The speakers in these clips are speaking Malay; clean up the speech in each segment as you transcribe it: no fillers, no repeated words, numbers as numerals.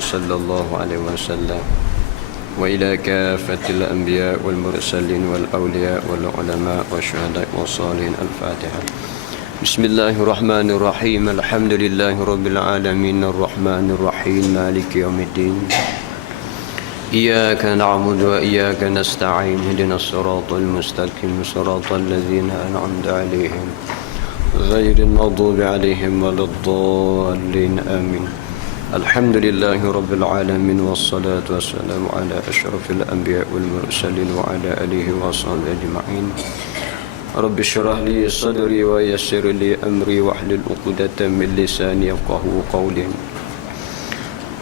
صلى الله عليه وسلم وإلى كافة الأنبياء والمرسلين والأولياء والعلماء والشهداء والصالحين. الفاتحة. بسم الله الرحمن الرحيم. الحمد لله رب العالمين الرحمن الرحيم مالك يوم الدين. إياك نعبد وإياك نستعين. اهدنا الصراط المستقيم صراط الذين أنعمت عليهم غير المغضوب عليهم ولا الضالين. آمين. الحمد لله رب العالمين والصلاة والسلام على أشرف الأنبياء والمرسلين وعلى آله وصحبه أجمعين. رب اشرح لي صدري ويسر لي أمري واحلل عقدة من لساني يفقهوا قولي.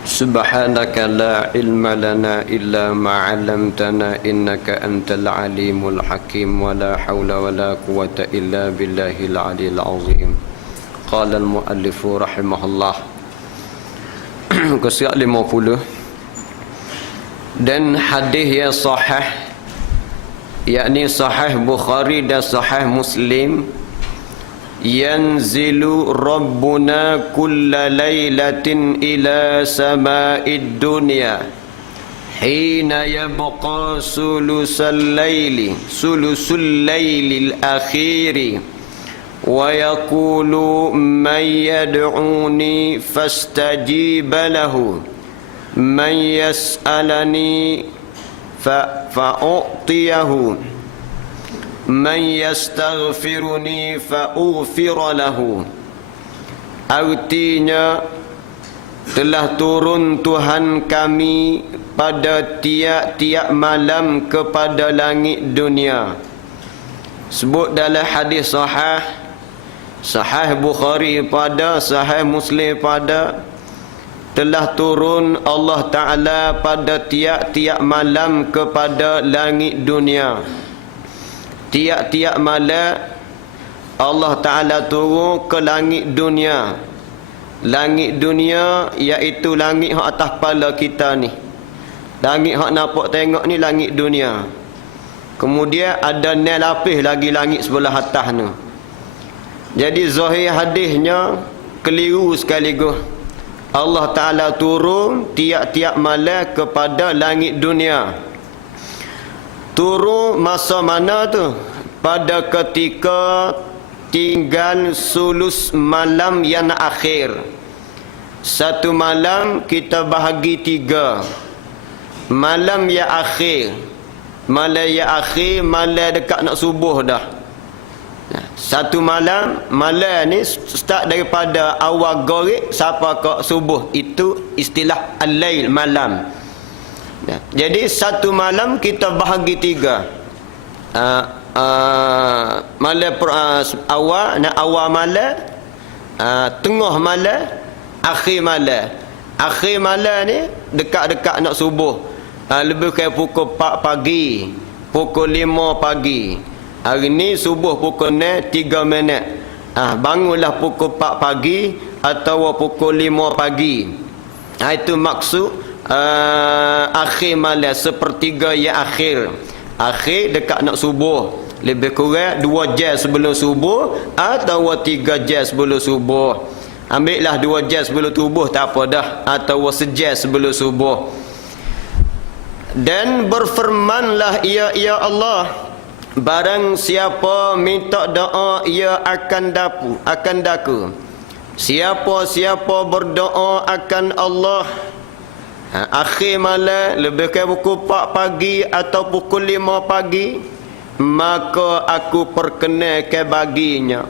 سبحانك لا علم لنا إلا ما علمتنا إنك أنت العليم الحكيم ولا حول ولا قوة إلا بالله العلي العظيم. قال المؤلف رحمه الله. Qasidah 50. Dan hadis yang sahih, yakni sahih Bukhari dan sahih Muslim, yanzilu rabbuna kulla laylatin ila sama'id dunya hina yabqa sulusul laylil akhiri wa yaqulu man yad'uni fastajib lahu man yas'alani fa'u'tiyahu man yastaghfiruni fa'ughfira lahu. Artinya, telah turun Tuhan kami pada tiap-tiap malam kepada langit dunia. Sebut dalam hadis sahih, sahih Bukhari pada, sahih Muslim pada, telah turun Allah Ta'ala pada tiap-tiap malam kepada langit dunia. Tiap-tiap malam Allah Ta'ala turun ke langit dunia. Langit dunia iaitu langit hak atas kepala kita ni. Langit hak nampak tengok ni langit dunia. Kemudian ada nil lapis lagi langit sebelah atas ni. Jadi zahir hadisnya keliru sekaligus. Allah Ta'ala turun tiap-tiap malam kepada langit dunia. Turun masa mana tu? Pada ketika tinggal sulus malam yang akhir. Satu malam kita bahagi 3. Malam yang akhir. Malam yang akhir, malam dekat nak subuh dah. Satu malam ni start daripada awal gharib sampai ke subuh. Itu istilah al-lail, malam. Jadi satu malam kita bahagi 3. Malam awal malam, tengah malam, akhir malam. Akhir malam ni dekat-dekat nak subuh. Lebih kurang pukul 4 pagi, pukul 5 pagi. Hari ni subuh pukul 6, 3 minit. Bangunlah pukul 4 pagi atau pukul 5 pagi. Itu maksud akhir malam, sepertiga yang akhir. Akhir dekat nak subuh. Lebih kurang 2 jam sebelum subuh atau 3 jam sebelum subuh. Ambillah 2 jam sebelum subuh, tak apa dah. Atau 1 jam sebelum subuh. Dan berfirmanlah ia Allah, barang siapa minta doa ia akan daku. Siapa berdoa akan Allah akhir malam, lebih kurang pukul 4 pagi atau pukul 5 pagi, maka aku perkenalkan baginya.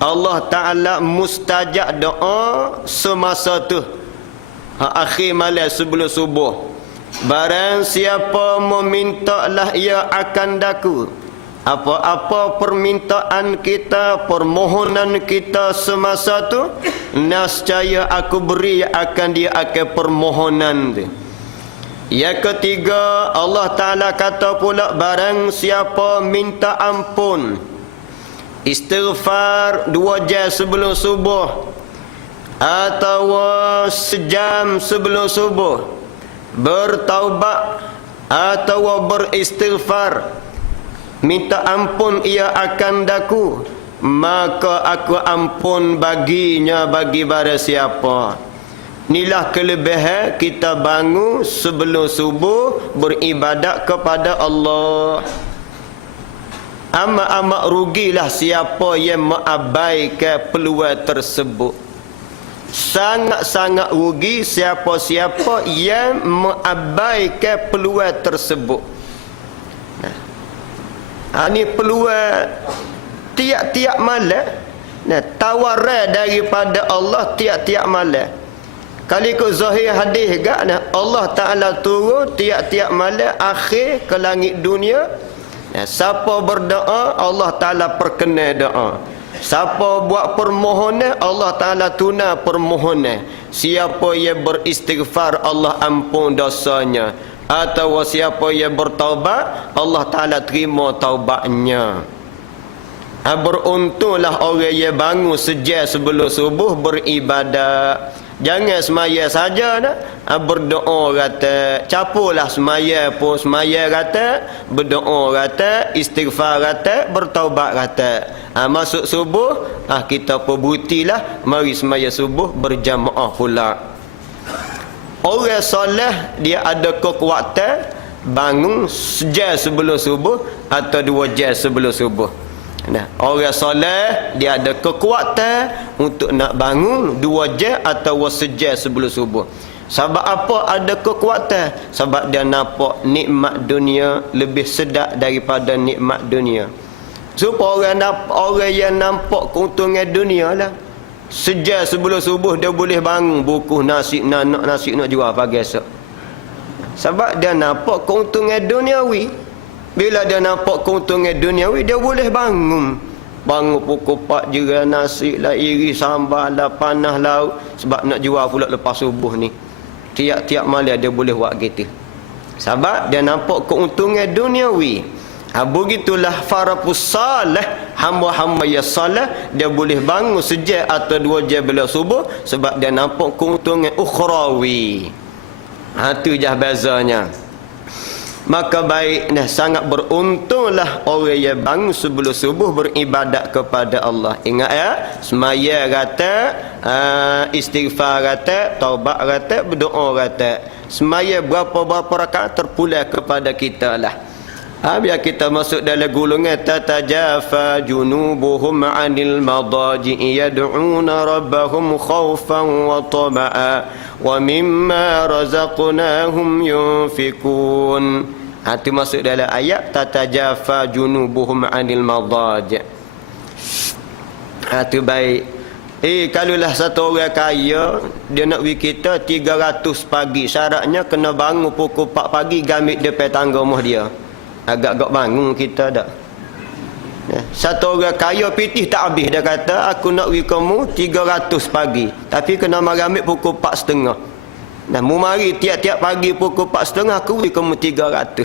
Allah Ta'ala mustajab doa semasa tu, akhir malam sebelum subuh. Barang siapa memintalah ia akan daku. Apa-apa permintaan kita, permohonan kita semasa tu, nescaya aku beri akan dia akan permohonan tu. Yang ketiga, Allah Ta'ala kata pula, barang siapa minta ampun, istighfar 2 jam sebelum subuh atau sejam sebelum subuh, bertaubat atau beristighfar, minta ampun ia akan daku, maka aku ampun baginya bagi barang siapa. Inilah kelebihan kita bangun sebelum subuh beribadat kepada Allah. Amat-amat rugilah siapa yang mengabaikan peluang tersebut. Sangat-sangat rugi siapa-siapa yang mengabaikan peluang tersebut. Ini peluang tiap-tiap malam. Tawaran daripada Allah tiap-tiap malam. Kalau ikut zahir hadis gak, Allah Ta'ala turun tiap-tiap malam akhir ke langit dunia. Siapa berdoa, Allah Ta'ala perkenan doa. Siapa buat permohonan, Allah Ta'ala tuna permohonan. Siapa yang beristighfar, Allah ampun dosanya. Atau siapa yang bertaubat, Allah Ta'ala terima taubatnya. Beruntunglah orang yang bangun sejak sebelum subuh beribadat. Jangan semaya saja dah. Berdoa kata, capulah semaya pun semaya kata, berdoa kata, istighfar kata, bertaubat kata. Masuk subuh, kita perbutilah, mari semaya subuh berjamaah pula. Orang soleh dia ada kekuatan bangun sejam sebelum subuh atau 2 jam sebelum subuh. Orang soleh dia ada kekuatan untuk nak bangun 2 jam atau 1 jam sebelum subuh. Sebab apa ada kekuatan? Sebab dia nampak nikmat dunia lebih sedap daripada nikmat dunia. Supaya orang yang nampak keuntungan dunia lah, sejam sebelum subuh dia boleh bangun buku nasi nak jual pagi esok. Sebab dia nampak keuntungan duniawi. Bila dia nampak keuntungan duniawi, dia boleh bangun pukul 4 jera nasi lah, iri sambal lah, panah lauk. Sebab nak jual pula lepas subuh ni. Tiap-tiap malam dia boleh buat gitu. Sebab dia nampak keuntungan duniawi. Begitulah farapus salih, hamba-hamba yang salih, dia boleh bangun sejam atau 2 jam bila subuh. Sebab dia nampak keuntungan ukhrawi. Itu je bezanya. Maka baik, sangat beruntunglah orang yang bangun sebelum subuh beribadat kepada Allah. Ingat ya, semaya kata, istighfar kata, taubat kata, berdoa kata. Semaya berapa rakaat terpulang kepada kita lah. Biar kita masuk dalam gulungan tatajafa junubuhum 'anil madaji'i yad'una rabbahum khaufan wa tama'a wa mimma razaqnahum yunfikun. Itu masuk dalam ayat tatajafa junubuhum 'anil madaji'. Itu baik. Kalaulah satu orang kaya dia nak pergi kita 300 pagi, syaratnya kena bangun pukul 4 pagi gamit depan tangga rumah dia. Agak-agak bangun kita dah. Satu orang kaya pitih tak habis. Dia kata, aku nak pergi kamu 300 pagi. Tapi kena magamit pukul 4.30. Mu mari tiap-tiap pagi pukul 4.30, aku pergi kamu 300.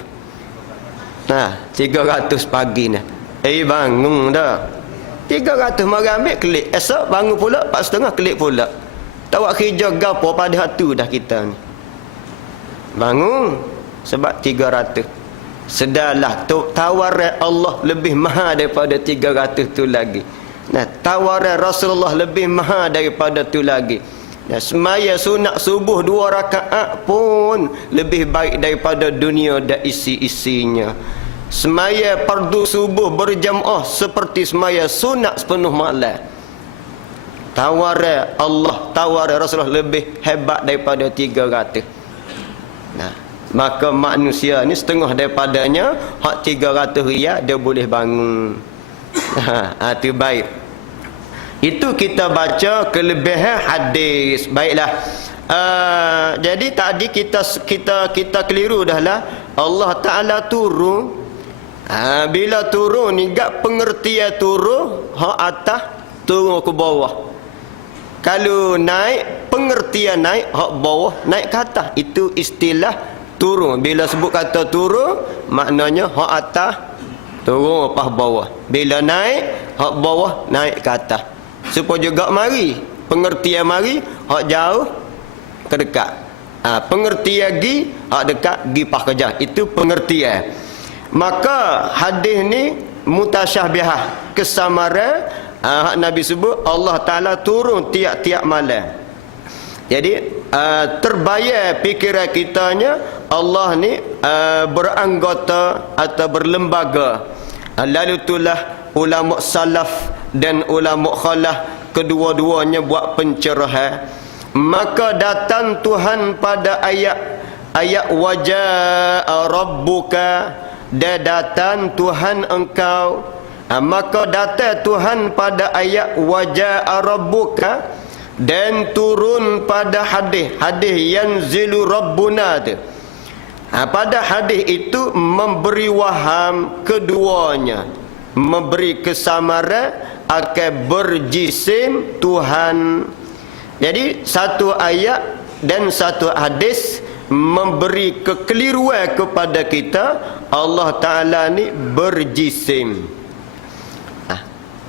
300 pagi ni. Bangun dah. 300 magamit klik. Esok bangun pula 4.30 klik pula. Tawak kerja gapo pada hatu dah kita ni. Bangun. Sebab 300. Sedalah tawaran Allah lebih mahal daripada 300 tu lagi. Tawaran Rasulullah lebih mahal daripada tu lagi. Semaya sunat subuh 2 rakaat pun lebih baik daripada dunia dan isi-isinya. Semaya fardu subuh berjamaah seperti semaya sunat sepenuh malam. Tawaran Allah, tawaran Rasulullah lebih hebat daripada 300. Maka manusia ni setengah daripadanya, hak 300 riyal dia boleh bangun. Itu baik. Itu kita baca kelebihan hadis. Baiklah. Jadi tadi kita keliru dah lah. Allah Ta'ala turun. Bila turun ni gak pengertian turun, hak atas turun ke bawah. Kalau naik, pengertian naik, hak bawah naik ke atas. Itu istilah turun. Bila sebut kata turun, maknanya hak atas turun pas bawah. Bila naik, hak bawah naik ke atas. Supaya juga mari, pengertian mari, hak jauh ke dekat. Pengertian gi, hak dekat gi pas ke jauh. Itu pengertian. Maka hadis ni mutasyabihah, kesamaran. Hak Nabi sebut Allah Ta'ala turun tiap-tiap malam. Jadi terbayar fikiran kitanya Allah ni beranggota atau berlembaga. Lalu itulah ulama salaf dan ulama khalaf kedua-duanya buat pencerahan. Maka datang Tuhan pada ayat wajaa rabbuka, dia datang Tuhan engkau. Maka datang Tuhan pada ayat wajaa rabbuka, dan turun pada hadis yanzilu rabbuna tu. Pada hadis itu memberi waham keduanya, memberi kesamaran akan berjisim Tuhan. Jadi satu ayat dan satu hadis memberi kekeliruan kepada kita Allah Ta'ala ni berjisim.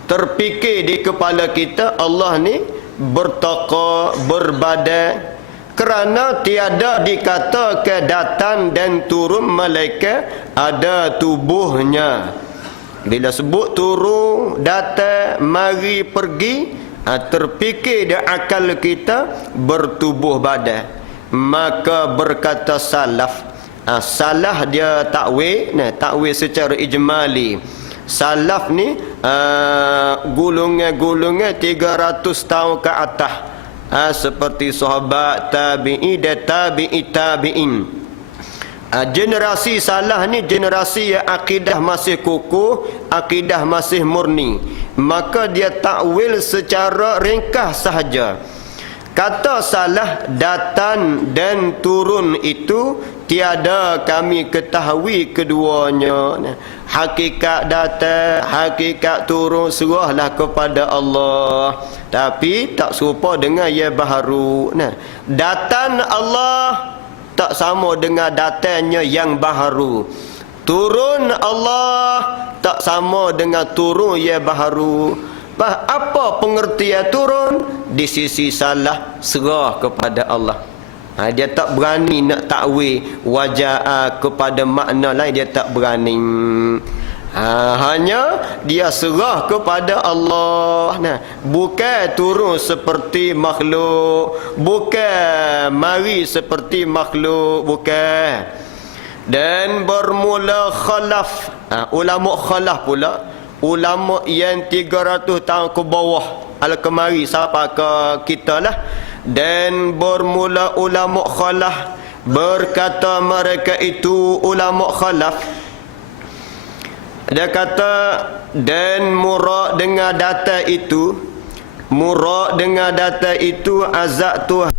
Terfikir di kepala kita Allah ni bertoqa, berbadan, kerana tiada dikatakan datang dan turun malaikat ada tubuhnya. Bila sebut turun, datang, mari, pergi, terfikir di akal kita bertubuh badan. Maka berkata salaf, salah dia takwil, takwil secara ijmali. Salaf ni gulungan 300 tahun ke atas, seperti sahabat, tabi'i dan tabi'in. Generasi salah ni generasi yang akidah masih kukuh, akidah masih murni. Maka dia takwil secara ringkas sahaja. Kata salah datang dan turun itu tiada kami ketahui keduanya. Hakikat datang, hakikat turun serahlah kepada Allah. Tapi tak serupa dengan yang baharu. Datang Allah tak sama dengan datangnya yang baharu. Turun Allah tak sama dengan turun yang baharu. Apa pengertian turun? Di sisi salah serah kepada Allah. Dia tak berani nak takwil wajah kepada makna lain, dia tak berani. Hanya dia serah kepada Allah. Bukan turun seperti makhluk, bukan mari seperti makhluk, bukan. Dan bermula khalaf, ulama khalaf pula, ulama yang 300 tahun ke bawah al-kemari sampai ke kita lah. Dan bermula ulama khalaf, berkata mereka itu ulama khalaf, dia kata, dan murad dengan data itu, murad dengan data itu azab Tuhan.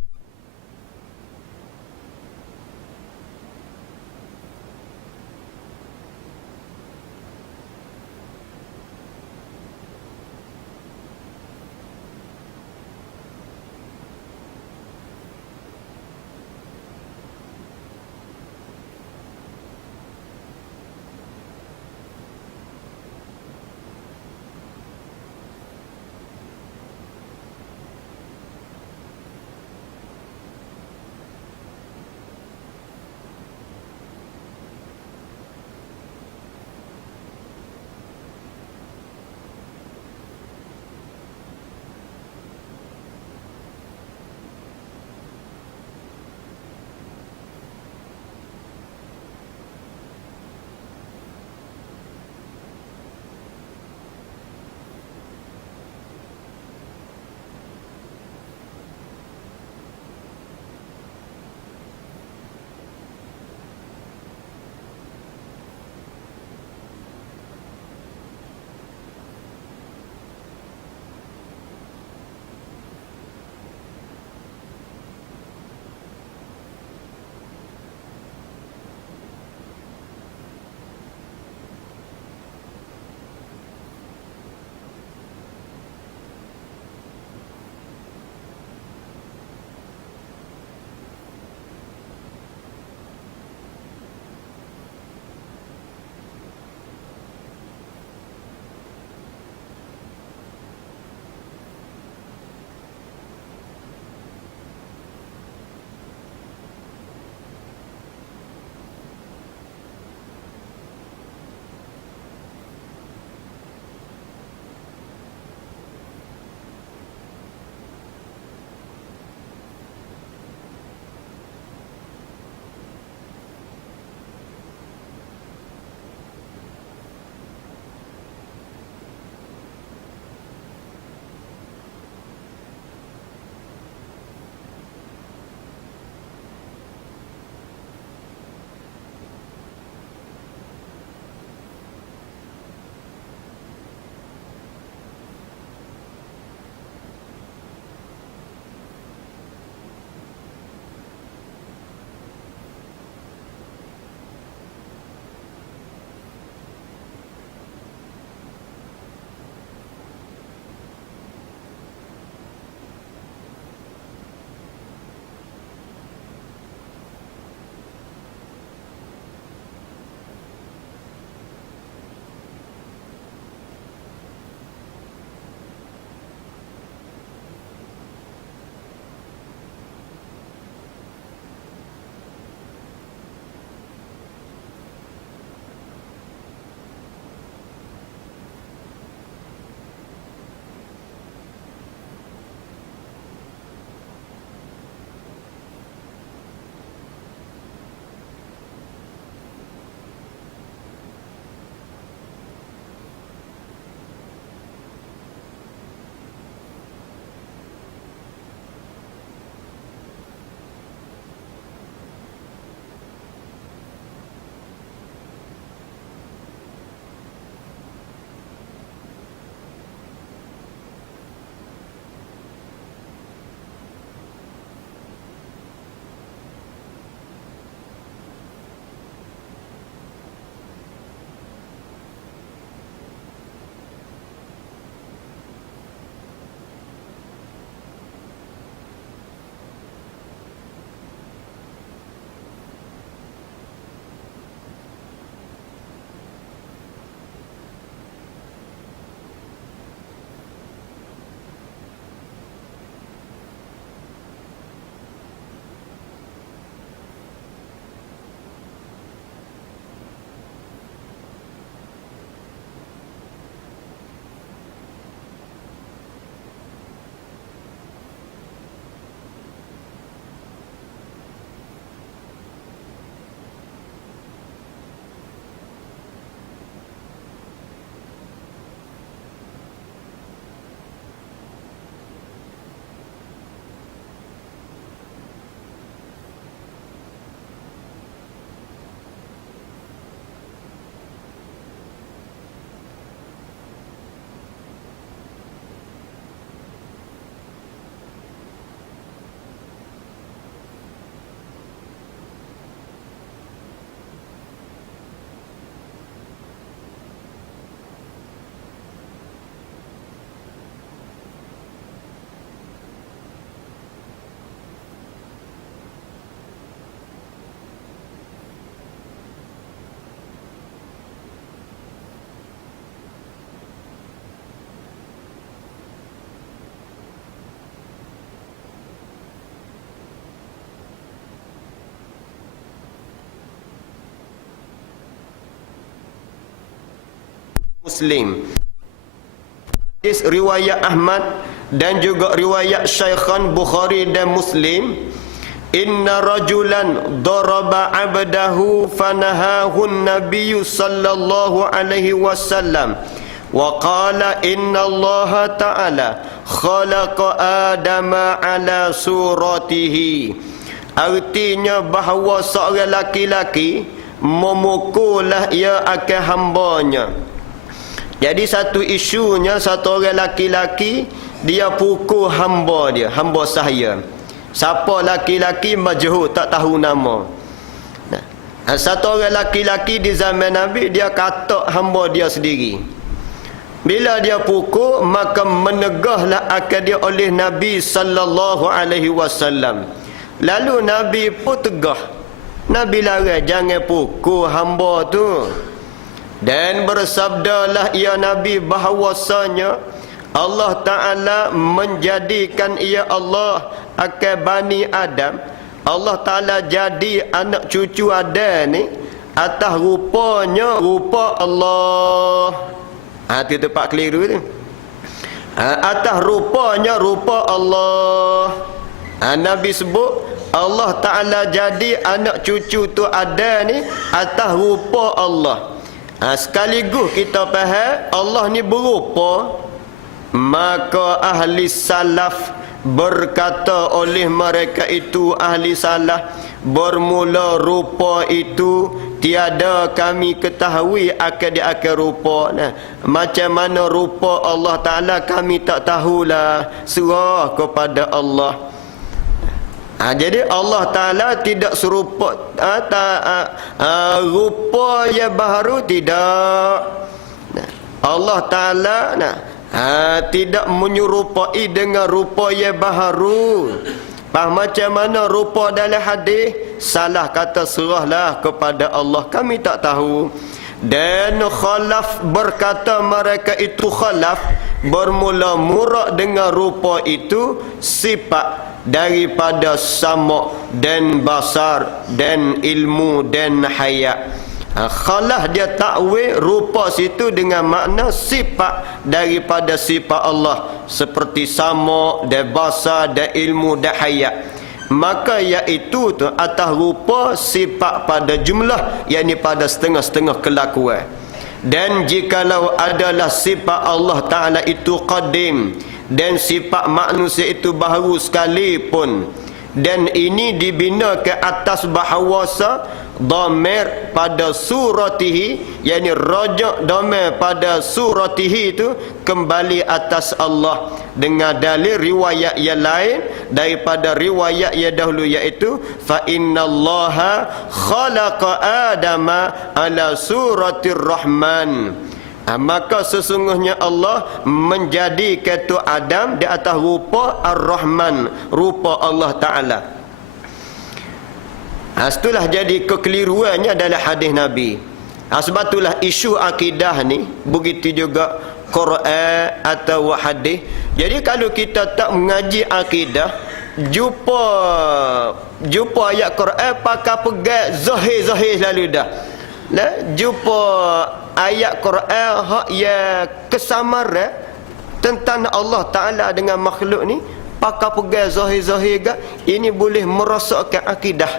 Muslim. Hadis riwayat Ahmad dan juga riwayat Syaikhan Bukhari dan Muslim. Inna rajulan daraba abdahu fanahahu an-nabiy sallallahu alaihi wasallam wa qala inna Allah ta'ala khalaqa Adama ala suratihi. Artinya bahawa seorang laki-laki memukullah ia akan hambanya. Jadi satu isunya, satu orang laki-laki dia pukul hamba dia, hamba sahaya. Siapa laki-laki majhul, tak tahu nama. Satu orang laki-laki di zaman Nabi dia katak hamba dia sendiri. Bila dia pukul, maka menegahlah akan dia oleh Nabi sallallahu alaihi wasallam. Lalu Nabi pun tegah. Nabi larang jangan pukul hamba tu. Dan bersabdalah ia Nabi bahawasanya Allah Ta'ala menjadikan ia Allah akan Bani Adam. Allah Ta'ala jadi anak cucu Adam ni atas rupanya rupa Allah. Itu tempat keliru tu. Atas rupanya rupa Allah. Nabi sebut Allah Ta'ala jadi anak cucu tu Adam ni atas rupa Allah. Sekaligus kita faham Allah ni berupa, maka ahli salaf berkata oleh mereka itu ahli salaf, bermula rupa itu tiada kami ketahui akan dia akan rupa. Macam mana rupa Allah Ta'ala kami tak tahulah, serah kepada Allah. Jadi Allah Ta'ala tidak serupa, rupa yang baharu tidak. Allah Ta'ala tidak menyerupai dengan rupa yang baharu. Macam mana rupa dalam hadis, salah kata serahlah kepada Allah, kami tak tahu. Dan khalaf berkata mereka itu khalaf bermula murak dengan rupa itu sifat daripada sama dan basar dan ilmu dan hayat. Khalah dia takwil rupa situ dengan makna sifat daripada sifat Allah, seperti sama dan basar dan ilmu dan hayat. Maka iaitu tu atas rupa sifat pada jumlah, yakni pada setengah-setengah kelakuan. Dan jikalau adalah sifat Allah Ta'ala itu qadim dan sifat manusia itu baharu sekalipun, dan ini dibina ke atas bahawasa dhamir pada suratihi, yakni rajak dhamir pada suratihi itu kembali atas Allah, dengan dalil riwayat yang lain daripada riwayat yang dahulu, iaitu fa innallaha khalaqa adama ala suratir rahman. Maka sesungguhnya Allah menjadikan tu Adam di atas rupa Ar-Rahman, rupa Allah Ta'ala. Itulah jadi kekeliruannya dalam hadis Nabi. Sebab itulah isu akidah ni, begitu juga Quran atau hadis. Jadi kalau kita tak mengaji akidah, jumpa ayat Quran pakai pegang zahir-zahir lalu dah. Jumpa ayat Quran hak ya kesamaran tentang Allah Ta'ala dengan makhluk ni pakai pegang zahir-zahir ke, ini boleh merosakkan akidah.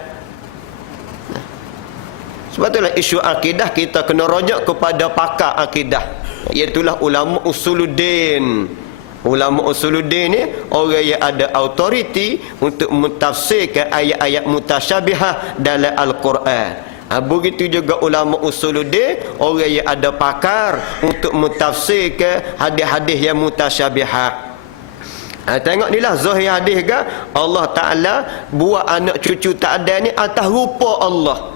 Sebab itulah isu akidah kita kena rujuk kepada pakar akidah, iaitulah ulama usuluddin. Ulama usuluddin ni orang yang ada autoriti untuk mentafsirkan ayat-ayat mutasyabihah dalam Al-Quran. Begitu juga ulama usuluddin, orang yang ada pakar untuk mentafsirkan hadis-hadis yang mutasyabihah. Tengok ni lah zahir hadis ke, Allah Ta'ala buat anak cucu tak ada ni atas rupa Allah.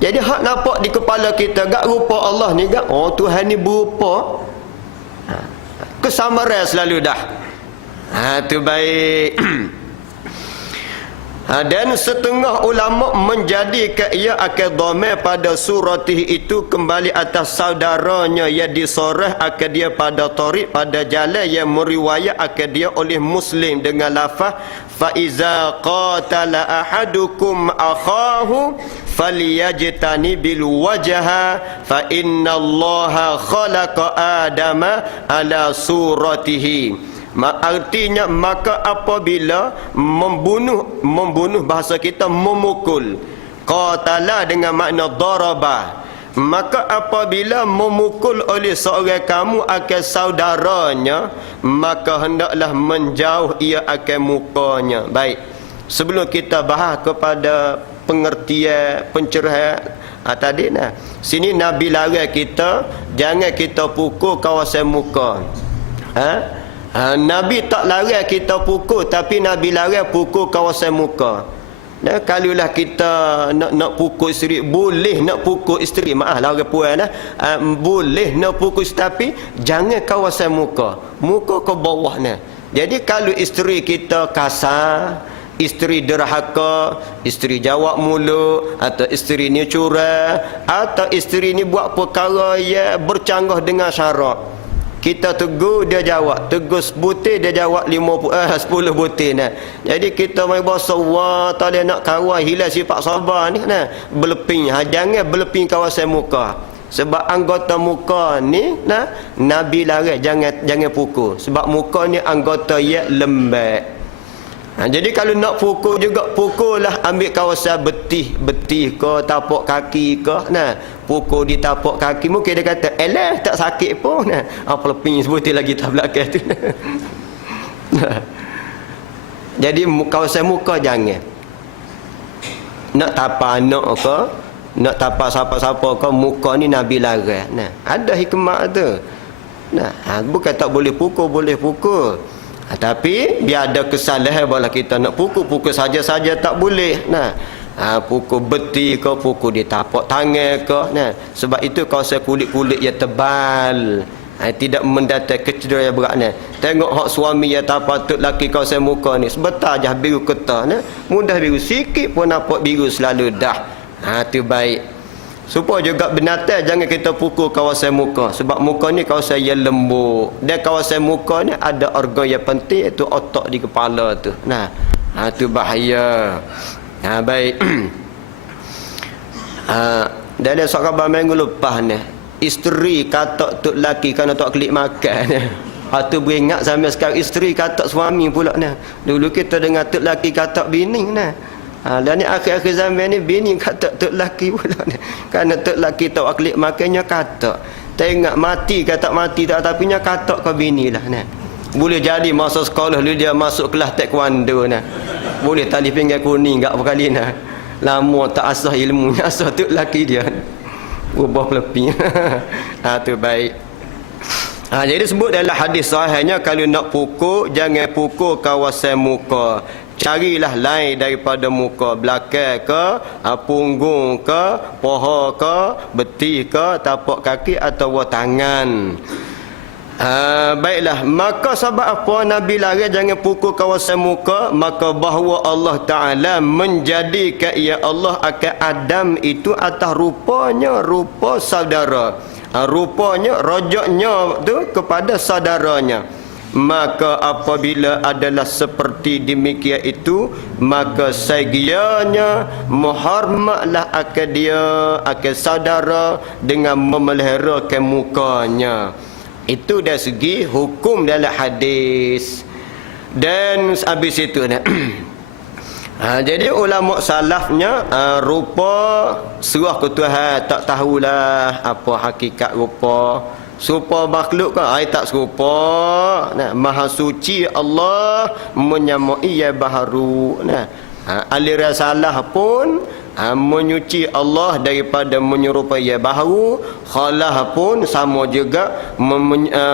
Jadi hak nampak di kepala kita gak rupa Allah ni gak, oh Tuhan ni berupa, kesamaran selalu dah. Tu baik. Dan setengah ulama menjadikan ia akan dhamir pada suratih itu kembali atas saudaranya yang disoreh akan dia pada tariq, pada jalan yang meriwayat akan dia oleh Muslim dengan lafaz fa iza qatala ahadukum akhahu falyajtani bil wajha fa innallaha khalaqa adama ala suratihi. Artinya maka apabila membunuh bahasa kita memukul, qatala dengan makna daraba, maka apabila memukul oleh seorang kamu akan saudaranya, maka hendaklah menjauh ia akan mukanya. Baik, sebelum kita bahas kepada pengertian pencerahan tadi sini Nabi larang kita jangan kita pukul kawasan muka. Nabi tak larang kita pukul, tapi Nabi larang pukul kawasan muka. Dan kalaulah kita nak pukul isteri, boleh nak pukul isteri, maaf lah orang puan boleh nak pukul, tapi jangan kawasan muka ke bawah ni. Jadi kalau isteri kita kasar, isteri derhaka, isteri jawab mulut, atau isteri ni curang, atau isteri ni buat perkara yang bercanggah dengan syarak, kita tegur dia jawab, tegur sebutir dia jawab 10 butir Jadi kita mai bahasa wah tak boleh nak kawan hilang sifat sabar ni berleping. Jangan berleping kawasan muka. Sebab anggota muka ni Nabi larang jangan pukul. Sebab muka ni anggota yang lembek. Jadi kalau nak pukul juga, pukul lah ambil kawasan betih ke tapak kaki ke pukul di tapak kaki, mungkin dia kata elah tak sakit pun apa leping sebutir lagi tak belakang tu Jadi kawasan muka jangan. Nak tapa anak ke, nak tapa siapa-siapa ke, muka ni Nabi larang. Ada hikmah tu. Bukan tak boleh pukul, boleh pukul. Tapi biar ada kesalahan bahawa kita nak pukul saja-saja tak boleh. Pukul beti ke, pukul di tapak tangan ke. Sebab itu kawasan kulit-kulit yang tebal, tidak mendatang kecederaan yang berat. Tengok hak suami yang tak patut laki kawasan muka ni, sebentar je biru ketah mudah biru, sikit pun nampak biru selalu dah. Itu baik. Supaya juga binatang jangan kita pukul kawasan muka. Sebab muka ni kawasan yang lembut. Dan kawasan muka ni ada organ yang penting, iaitu otak di kepala tu. Itu bahaya. Baik. Dalam sahabat minggu lepas ni, isteri katak tok laki kerana tak klik makan Itu beringat sampai sekarang isteri katak suami pula Dulu kita dengar tok laki katak bini dan ni akhir-akhir zaman ni bini kata tok laki pula kerana tok laki tak aklik makannya kata tengok mati kata mati tak, tapi nya kata ke bini lah boleh jadi masa sekolah dulu dia masuk kelas taekwondo boleh tali pinggang kuning gak berkali lama tak asah ilmunya, asah tok laki dia ubah lebih tu baik. Jadi sebut dalam hadis sahihnya kalau nak pukul jangan pukul kawasan muka. Carilah lain daripada muka, belakang ke, punggung ke, paha ke, betih ke, tapak kaki atau tangan. Baiklah, maka sebab apa Nabi larang jangan pukul kawasan muka? Maka bahawa Allah Ta'ala menjadikan ya Allah akan Adam itu atas rupanya rupa saudara. Rupanya rojaknya tu kepada saudaranya. Maka apabila adalah seperti demikian itu, maka segianya menghormatlah akan dia, akan saudara dengan memeliharakan mukanya. Itu dari segi hukum dalam hadis. Dan habis itu jadi ulama salafnya rupa serah ke Tuhan, tak tahulah apa hakikat rupa. Serupa makhluk kan? Tak serupa. Maha suci Allah menyamai yang baharu. Aliran salah pun menyuci Allah daripada menyerupai yang baharu. Khalah pun sama juga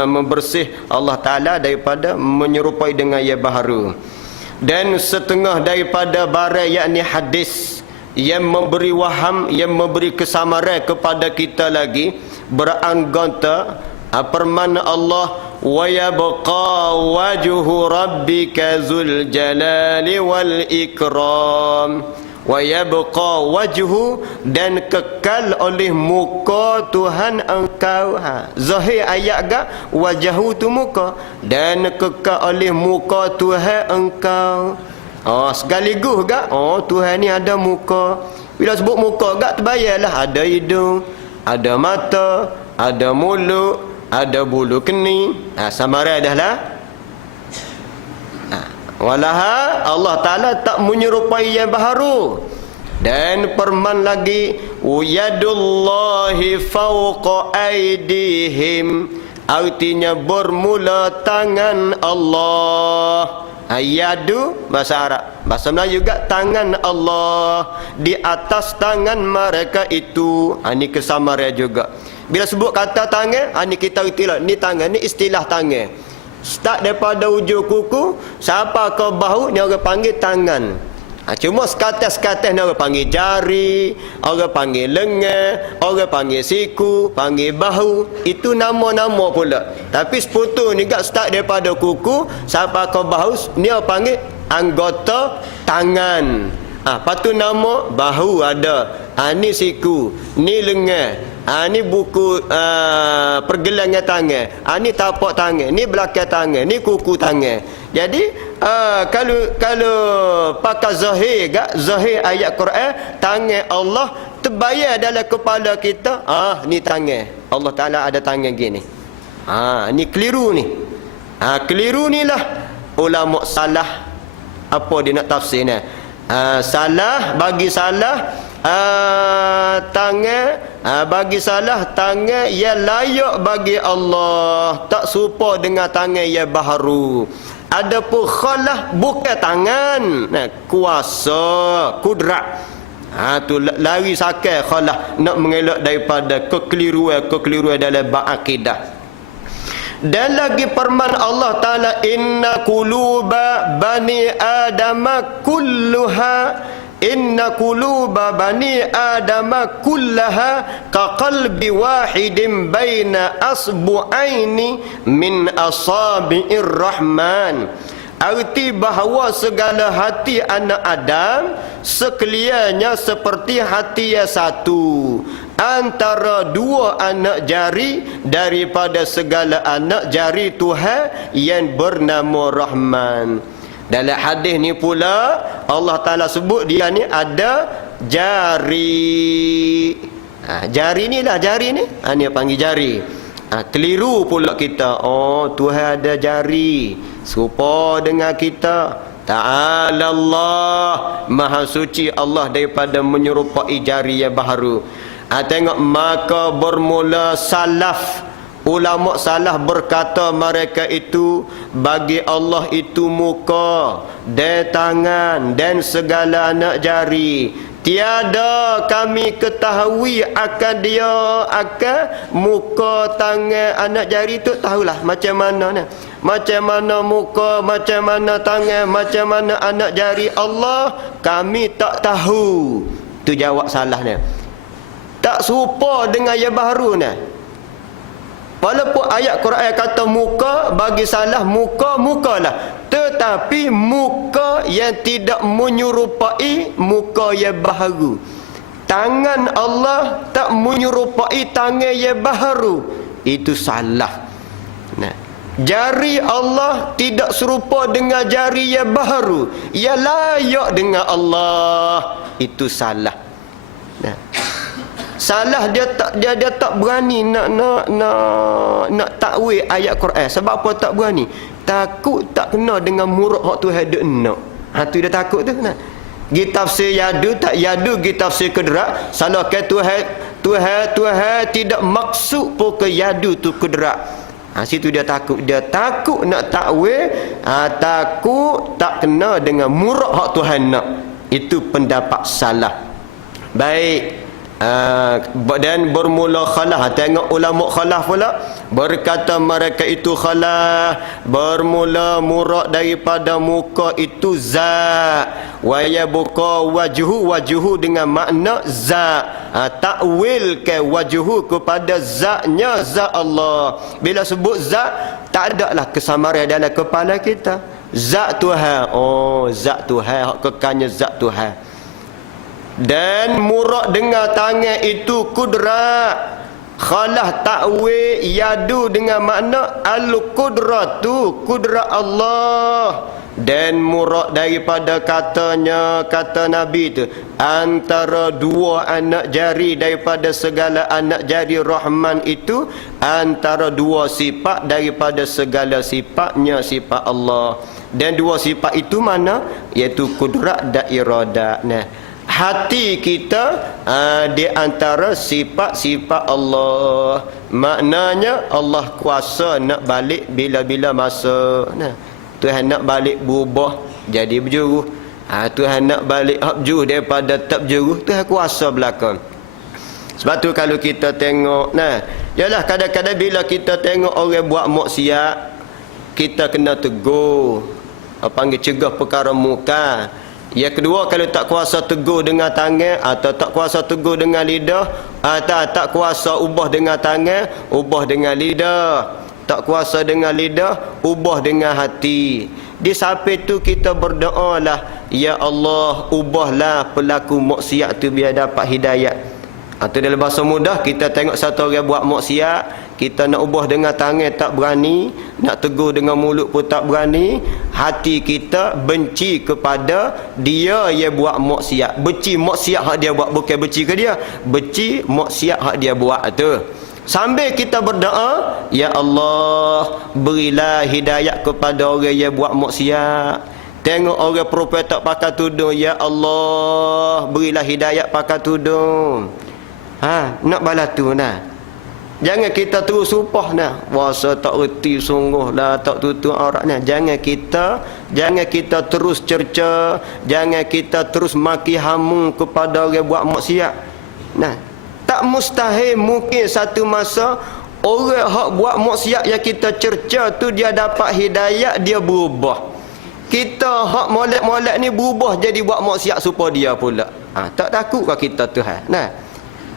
membersih Allah Ta'ala daripada menyerupai dengan yang baharu. Dan setengah daripada barang yakni hadis yang memberi waham, yang memberi kesamaran kepada kita lagi, beranggota permana Allah wa yabqa wajhu rabbika dzul jalali wal ikram. Wa yabqa wajhu, dan kekal oleh muka Tuhan engkau. Zahir ayat gak wajhu tu muka, dan kekal oleh muka Tuhan engkau. Sekaligus gak Tuhan ni ada muka. Bila sebut muka gak terbayarlah ada hidung, ada mata, ada mulut, ada bulu kening. Samarai dah lah. Walaha Allah Ta'ala tak menyerupai yang baharu. Dan perman lagi, yadullahi fawqa aydihim, artinya bermula tangan Allah. Yadu bahasa Arab, bahasa Melayu juga tangan Allah di atas tangan mereka itu. Ini kesamaran juga. Bila sebut kata tangan, ini kita retilah, ni tangan, ni istilah tangan. Start daripada ujung kuku sampai ke bahu, ni orang panggil tangan. Cuma sekatas-sekatas ni orang panggil jari, orang panggil lengan, orang panggil siku, panggil bahu. Itu nama-nama pula. Tapi seputu ni gak start daripada kuku sampai ke bahu, ni orang panggil anggota tangan. Lepas tu nama bahu ada, ni siku, ni lengan, ni buku pergelangan tangan, ni tapak tangan, ni belakang tangan, ni kuku tangan. Jadi kalau pakai zahir gak, zahir ayat Quran, tangan Allah terbayar dalam kepala kita. Ni tangan Allah Ta'ala, ada tangan gini. Ni keliru ni. Keliru ni lah ulama salah. Apa dia nak tafsir ni? Salah, bagi salah tangan, bagi salah tangan yang layak bagi Allah, tak serupa dengan tangan yang baharu. Adapun khalah bukan tangan, kuasa, kudrat. Tu lari sakai khalah, nak mengelak daripada kekeliruan dalam bab akidah. Dan lagi firman Allah Ta'ala, inna quluba bani adama kulluha, inna quluba bani adama kullaha ka qalbi wahidin baina asbu'aini min asabi'ir rahman. Arti bahawa segala hati anak Adam sekaliannya seperti hati yang satu antara dua anak jari daripada segala anak jari Tuhan yang bernama Rahman. Dalam hadis ni pula Allah Ta'ala sebut dia ni ada jari. Jari ni lah, jari ni. Ni panggil jari. Keliru pula kita. Tuhan ada jari serupa dengan kita. Ta'ala Allah, Maha suci Allah daripada menyerupai jari yang baharu. Tengok, maka bermula salaf, ulama salaf berkata mereka itu bagi Allah itu muka dan tangan dan segala anak jari. Tiada kami ketahui akan dia akan muka, tangan, anak jari tu. Tahulah macam mana ni, macam mana muka, macam mana tangan, macam mana anak jari Allah, kami tak tahu. Tu jawab salah ni. Tak serupa dengan yang baru ni. Walaupun ayat Quran kata muka, bagi salah muka, mukalah. Tetapi muka yang tidak menyerupai muka yang baharu. Tangan Allah tak menyerupai tangan yang baharu. Itu salah. Jari Allah tidak serupa dengan jari yang baharu, yang layak dengan Allah. Itu salah. Salah dia tak berani nak takwil ayat Quran. Sebab apa tak berani? Takut tak kena dengan murad hak Tuhan dak nak. Tu dia takut tu. Gi tafsir yadu tak yadu, gi tafsir kudrat. Salah ke Tuhan tidak maksud pun ke yadu tu kudrat. Situ dia takut. Dia takut nak takwil, takut tak kena dengan murad hak Tuhan nak. Itu pendapat salah. Baik. Dan bermula khalaf. Tengok ulama khalaf pula, berkata mereka itu khalaf, bermula murak daripada muka itu za, wa yabqa wajhu dengan makna za. Takwil ke wajhu kepada zatnya zat Allah. Bila sebut zat, tak ada lah kesamaran dalam kepala kita. Zat Tuhan, oh zat Tuhan, hak kekalnya zat Tuhan. Dan murak dengan tangan itu kudrat. Khalah ta'wil yadu dengan makna al-qudratu, kudrat Allah. Dan murak daripada katanya, kata Nabi itu, antara dua anak jari daripada segala anak jari Rahman itu, antara dua sifat daripada segala sifatnya sifat Allah. Dan dua sifat itu mana? Iaitu kudrat dan iradat. Nah, hati kita di antara sifat-sifat Allah. Maknanya Allah kuasa nak balik bila-bila masa. Nah, Tuhan nak balik berubah jadi berjuruh. Tuhan nak balik berjuruh daripada tak berjuruh, Tuhan kuasa belakang. Sebab tu kalau kita tengok, nah, yalah kadang-kadang bila kita tengok orang buat maksiat, kita kena tegur, panggil cegah perkara muka. Yang kedua, kalau tak kuasa tegur dengan tangan atau tak kuasa tegur dengan lidah, atau tak kuasa ubah dengan tangan, ubah dengan lidah. Tak kuasa dengan lidah, ubah dengan hati. Di samping tu kita berdoa lah, ya Allah, ubahlah pelaku maksiat tu biar dapat hidayat. Atau dalam bahasa mudah, kita tengok satu orang buat maksiat, kita nak ubah dengan tangan tak berani, nak tegur dengan mulut pun tak berani. Hati kita benci kepada dia yang buat maksiat. Benci maksiat hak dia buat, bukan benci ke dia, benci maksiat hak dia buat tu. Sambil kita berdoa, ya Allah, berilah hidayat kepada orang yang buat maksiat. Tengok orang perempuan tak pakai tudung, ya Allah, berilah hidayat pakai tudung. Nak balas tu nah. Jangan kita terus supah nah. Puasa tak reti sungguh lah, tak tutup auratnya. Jangan kita terus cerca, jangan kita terus maki hamu kepada orang buat maksiat. Nah, tak mustahil mungkin satu masa orang hak buat maksiat yang kita cerca tu dia dapat hidayat, dia berubah. Kita hak molek-molek ni berubah jadi buat maksiat supaya dia pula. Tak takutkah kita Tuhan? Nah,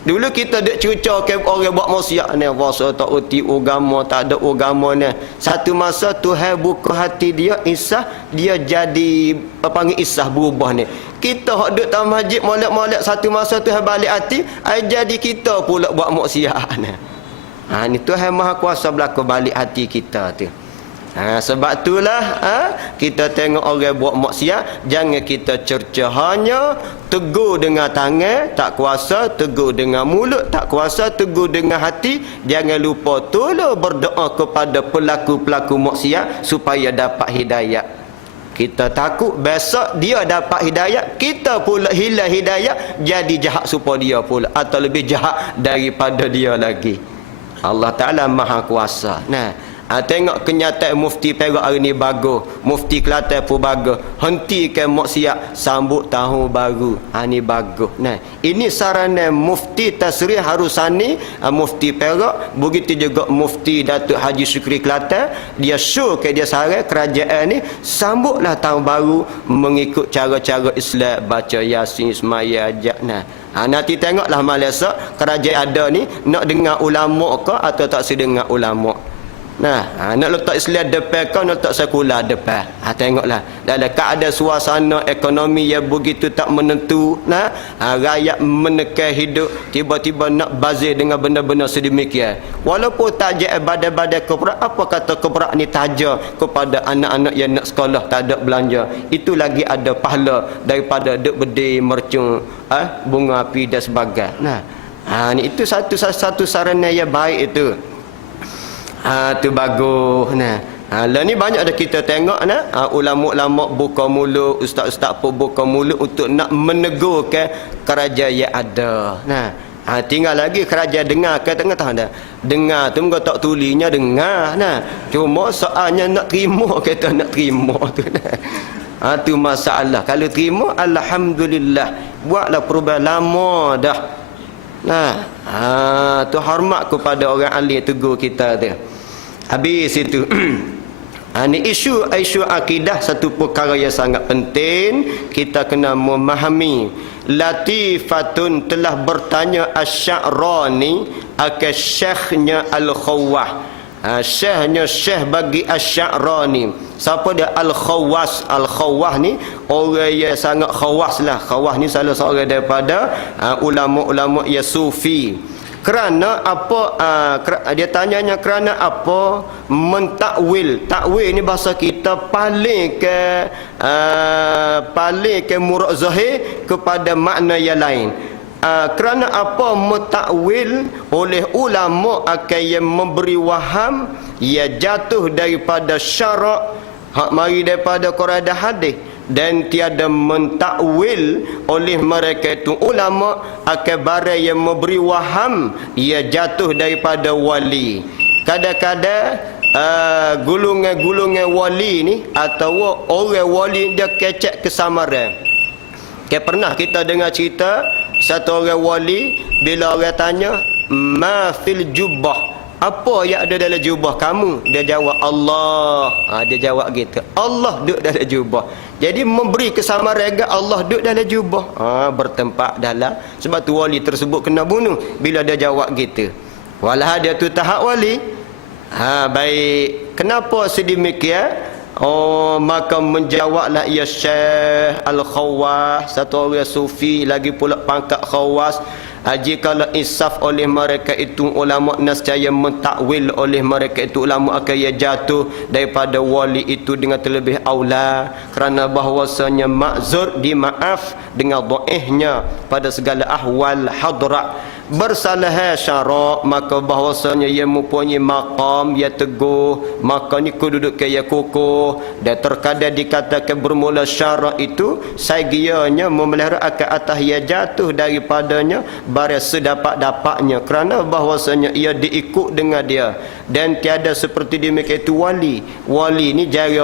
dulu kita duk cerca ke orang buat maksiat ni, puasa tak reti agama, tak ada agama ni. Satu masa Tuhan buka hati dia, isah, dia jadi panggil isah, berubah ni. Kita hak duk dalam masjid molek-molek, satu masa Tuhan balik hati, jadi kita pula buat maksiat ni. Ni Tuhan Maha Kuasa berlaku balik hati kita tu. Sebab itulah kita tengok orang buat maksiat, jangan kita cerca, hanya tegur dengan tangan, tak kuasa tegur dengan mulut, tak kuasa tegur dengan hati. Jangan lupa tolong berdoa kepada pelaku-pelaku maksiat supaya dapat hidayat. Kita takut besok dia dapat hidayat, kita pula hilang hidayat, jadi jahat supaya dia pula, atau lebih jahat daripada dia lagi. Allah Ta'ala Maha Kuasa. Tengok kenyataan Mufti Perak hari ni bagus, Mufti Kelantan pun bagus. Hentikan maksiat, sambut tahun baru. Ni bagus. Ini saranan Mufti Tasrih Harusani, Mufti Perak, begitu juga Mufti Datuk Haji Syukri Kelantan. Dia show ke dia saran kerajaan ni, sambutlah tahun baru mengikut cara-cara Islam, baca Yasin, semaya, ajak. Nanti tengoklah Malaysia kerajaan ada ni nak dengar ulama ke atau tak sedengar ulama. Nak letak Islam depan kau, nak letak sekular depan. Tengoklah dalam keadaan suasana ekonomi yang begitu tak menentu, rakyat menekan hidup, tiba-tiba nak bazir dengan benda-benda sedemikian. Walaupun tajuk badai-badai kebrak, apa kata kebrak ni tajuk kepada anak-anak yang nak sekolah tak ada belanja, itu lagi ada pahala daripada duk berdiri mercung bunga api dan sebagainya. Ni itu satu sarana yang baik itu. Tu bagus. Lah ni banyak dah kita tengok ulama-ulama buka mulut, ustaz-ustaz pun buka mulut untuk nak menegurkan kerajaan yang ada. Tinggal lagi kerajaan dengar ke tengah-tengah dah. Dengar tu enggak tak tulinya dengar. Cuma soalnya nak terima, kata nak terima tu. Tu masalah. Kalau terima, alhamdulillah. Buatlah perubahan lama dah. Nah, tu hormat kepada orang alim tegur kita tu. Habis itu. Ini isu akidah satu perkara yang sangat penting. Kita kena memahami. Latifatun telah bertanya Asy-Sya'rani akan syekhnya Al-Khawwah. Syekhnya syekh bagi Asy-Sya'rani. Siapa dia? Al-Khawwas. Al-Khawwah ni orang yang sangat khawas lah. Khawwas ni salah seorang daripada ulama-ulama yang sufi. Kerana apa? Dia tanyanya kerana apa mentakwil. Takwil ni bahasa kita paling ke murad zahir kepada makna yang lain. Kerana apa mentakwil oleh ulama akan yang memberi waham ia jatuh daripada syarak hak mari daripada Quran dan hadis, dan tiada mentakwil oleh mereka itu ulama akan barang yang memberi waham ia jatuh daripada wali. Kadang-kadang gulungan-gulungan wali ni atau orang wali dia kecek kesamaran. Pernah kita dengar cerita satu orang wali, bila orang tanya ma fil jubbah, apa yang ada dalam jubah kamu? Dia jawab Allah. Dia jawab gitu. Allah duduk dalam jubah. Jadi memberi kesamaran Allah duduk dalam jubah. Bertempat dalam. Sebab tu wali tersebut kena bunuh bila dia jawab gitu. Walah dia tu tahap wali. Baik. Kenapa sedemikian? Maka menjawablah ia Syekh Al-Khawwas, satu orang sufi lagi pula pangkat khawas. Jikalau insaf oleh mereka itu ulama nescaya mentakwil oleh mereka itu ulama akan ia jatuh daripada wali itu dengan terlebih aula, kerana bahwasanya ma'zur dimaaf dengan dhaifnya pada segala ahwal hadrat. Bersalah syarak maka bahwasanya ia mempunyai maqam ia teguh, maka ni kududuk kaya kukuh. Dan terkadang dikatakan bermula syarak itu sagianya memelihara akan atas ia jatuh daripadanya barang sedapat-dapatnya, kerana bahwasanya ia diikut dengan dia. Dan tiada seperti demikian itu wali. Wali ni jari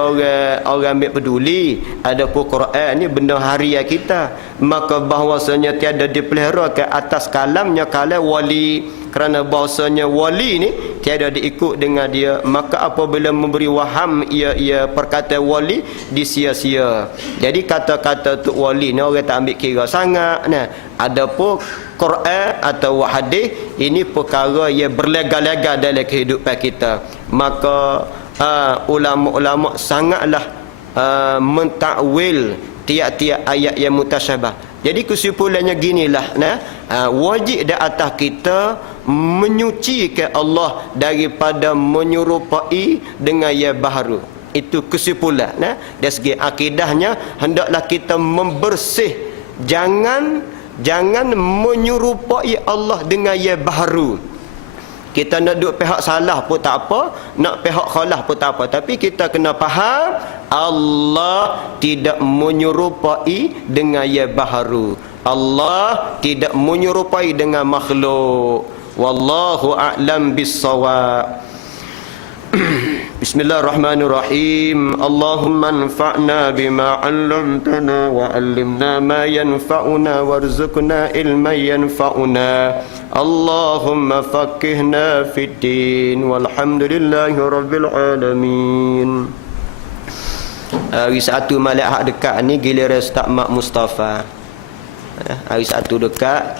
orang ambil peduli. Adapun Quran ni benda harian kita, maka bahwasanya tiada dipelihara ke atas kalamnya kalam wali, kerana bahwasanya wali ni tiada diikut dengan dia. Maka apabila memberi waham ia perkataan wali disia-sia. Jadi kata-kata tu wali ni orang tak ambil kira sangat. Nah, adapun Quran atau hadis ini perkara yang berlega-lega dalam kehidupan kita. Maka ulama-ulama sangatlah mentakwil tiap-tiap ayat yang mutasyabah. Jadi kesimpulannya ginilah, wajib di atas kita menyucikan Allah daripada menyerupai dengan yang baharu. Itu kesimpulan. Dari segi akidahnya hendaklah kita membersih, jangan menyerupai Allah dengan yang baharu. Kita nak duduk pihak salah pun tak apa, nak pihak khalah pun tak apa, tapi kita kena faham Allah tidak menyerupai dengan yang baharu. Allah tidak menyerupai dengan makhluk. Wallahu a'lam bis-shawab. Bismillahirrahmanirrahim. Allahumma anfa'na bima 'allamtana wa 'allimna ma yanfa'una warzuqna ilman yanfa'una. Allahumma faqihna fid din walhamdulillahi rabbil alamin. Hari Sabtu malam hak dekat ni giliran Ustaz Mak Mustafa. Hari Sabtu dekat